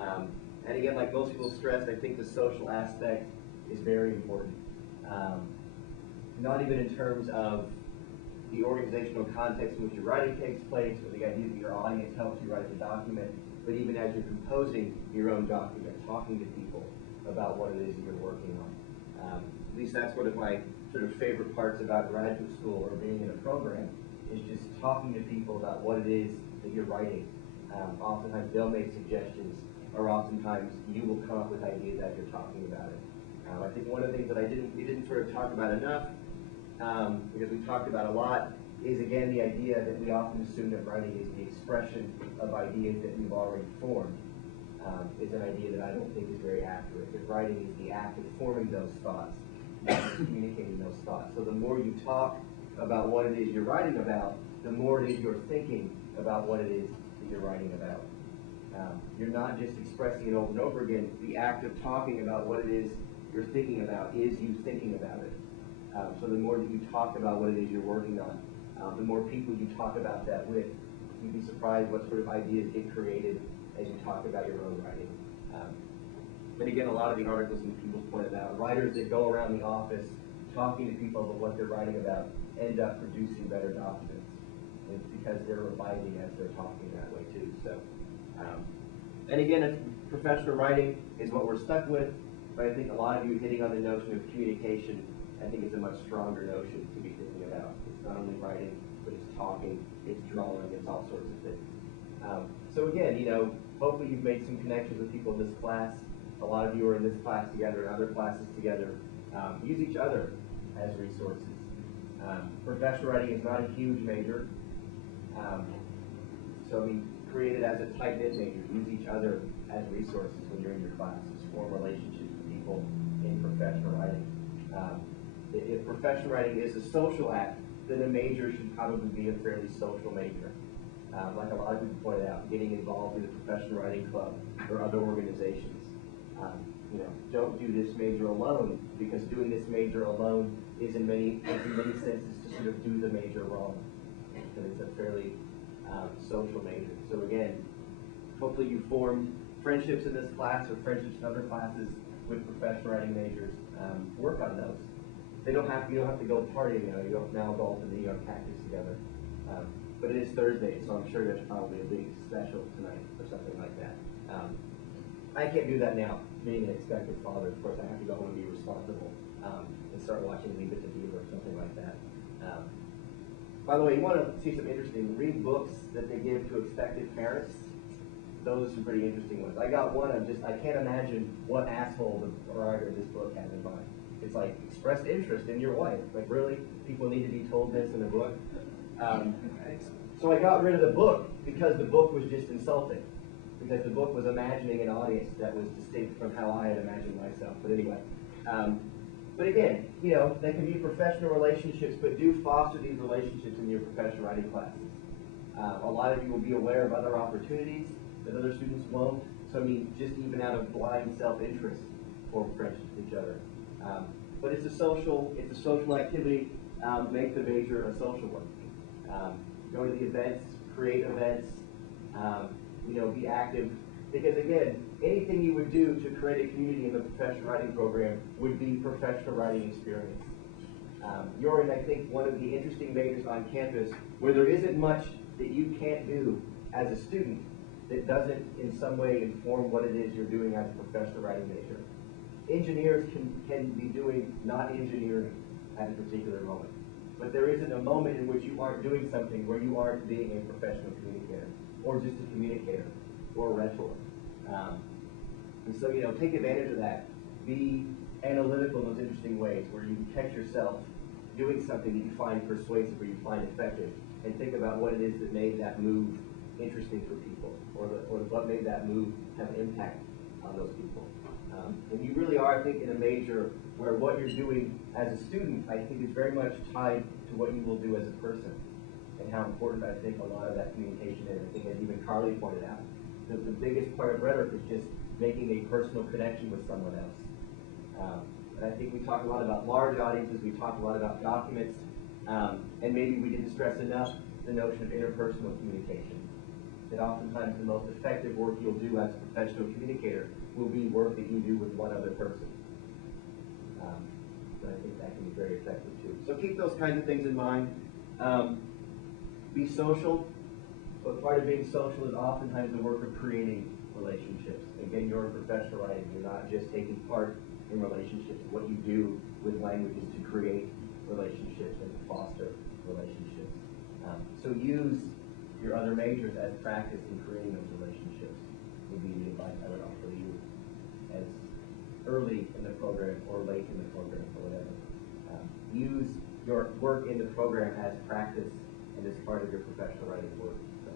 And again, like most people stressed, I think the social aspect is very important. Not even in terms of the organizational context in which your writing takes place, or the idea that your audience helps you write the document, but even as you're composing your own document, talking to people about what it is that you're working on. At least that's one of my sort of favorite parts about graduate school or being in a program, is just talking to people about what it is that you're writing. Oftentimes they'll make suggestions, or oftentimes you will come up with ideas as you're talking about it. I think one of the things that we didn't sort of talk about enough, because we talked about a lot, is again the idea that we often assume that writing is the expression of ideas that we've already formed. Is an idea that I don't think is very accurate. That writing is the act of forming those thoughts, not just communicating those thoughts. So the more you talk about what it is you're writing about, the more it is you're thinking about what it is that you're writing about. You're not just expressing it over and over again. The act of talking about what it is you're thinking about is you thinking about it. So the more that you talk about what it is you're working on, the more people you talk about that with, you'd be surprised what sort of ideas get created as you talk about your own writing. But again, a lot of the articles and people pointed out, writers that go around the office talking to people about what they're writing about end up producing better documents. And it's because they're revising as they're talking that way too. So, and again, professional writing is what we're stuck with, but I think a lot of you hitting on the notion of communication, I think it's a much stronger notion to be thinking about. It's not only writing, but it's talking, it's drawing, it's all sorts of things. So again, hopefully you've made some connections with people in this class. A lot of you are in this class together and other classes together. Use each other as resources. Professional writing is not a huge major. So we create it as a tight-knit major. Use each other as resources when you're in your classes. Form relationships with people in professional writing. If professional writing is a social act, then a major should probably be a fairly social major. Like a lot of people pointed out, getting involved in a professional writing club or other organizations. Don't do this major alone, because doing this major alone is in many senses to sort of do the major wrong. And it's a fairly social major. So again, hopefully you form friendships in this class or friendships in other classes with professional writing majors. Work on those. You don't have to go partying. You don't now go to the Cactus together. But it is Thursday, so I'm sure there's probably a big special tonight or something like that. I can't do that now, being an expected father. Of course, I have to go home and be responsible and start watching Leave It to Beaver or something like that. By the way, you want to see some interesting, read books that they give to expected parents. Those are some pretty interesting ones. I got one of I can't imagine what asshole the writer of this book has in mind. It's like, expressed interest in your wife. Like, really? People need to be told this in a book? So I got rid of the book because the book was just insulting. Because the book was imagining an audience that was distinct from how I had imagined myself. But anyway. But again, they can be professional relationships, but do foster these relationships in your professional writing classes. A lot of you will be aware of other opportunities that other students won't. So I mean, just even out of blind self-interest, form friendships with each other. But it's a social activity. Make the major a social one. Go to the events, create events, be active. Because again, anything you would do to create a community in the professional writing program would be professional writing experience. You're in, I think, one of the interesting majors on campus where there isn't much that you can't do as a student that doesn't in some way inform what it is you're doing as a professional writing major. Engineers can be doing not engineering at a particular moment. But there isn't a moment in which you aren't doing something where you aren't being a professional communicator, or just a communicator, or a rhetor. And so, take advantage of that. Be analytical in those interesting ways where you catch yourself doing something that you find persuasive or you find effective, and think about what it is that made that move interesting for people, or what made that move have an impact on those people. And you really are, I think, in a major where what you're doing as a student, I think, is very much tied to what you will do as a person, and how important I think a lot of that communication is. I think, as even Carly pointed out, the biggest part of rhetoric is just making a personal connection with someone else. And I think we talk a lot about large audiences, we talk a lot about documents, and maybe we didn't stress enough the notion of interpersonal communication. that oftentimes the most effective work you'll do as a professional communicator will be work that you do with one other person. So I think that can be very effective too. So keep those kinds of things in mind. Be social, but part of being social is oftentimes the work of creating relationships. Again, you're in professional writing. You're not just taking part in relationships. What you do with language is to create relationships and to foster relationships. So use your other majors as practice in creating those relationships would be the advice I would offer you as early in the program or late in the program or whatever. Use your work in the program as practice and as part of your professional writing work. So,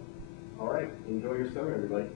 all right, enjoy your summer, everybody.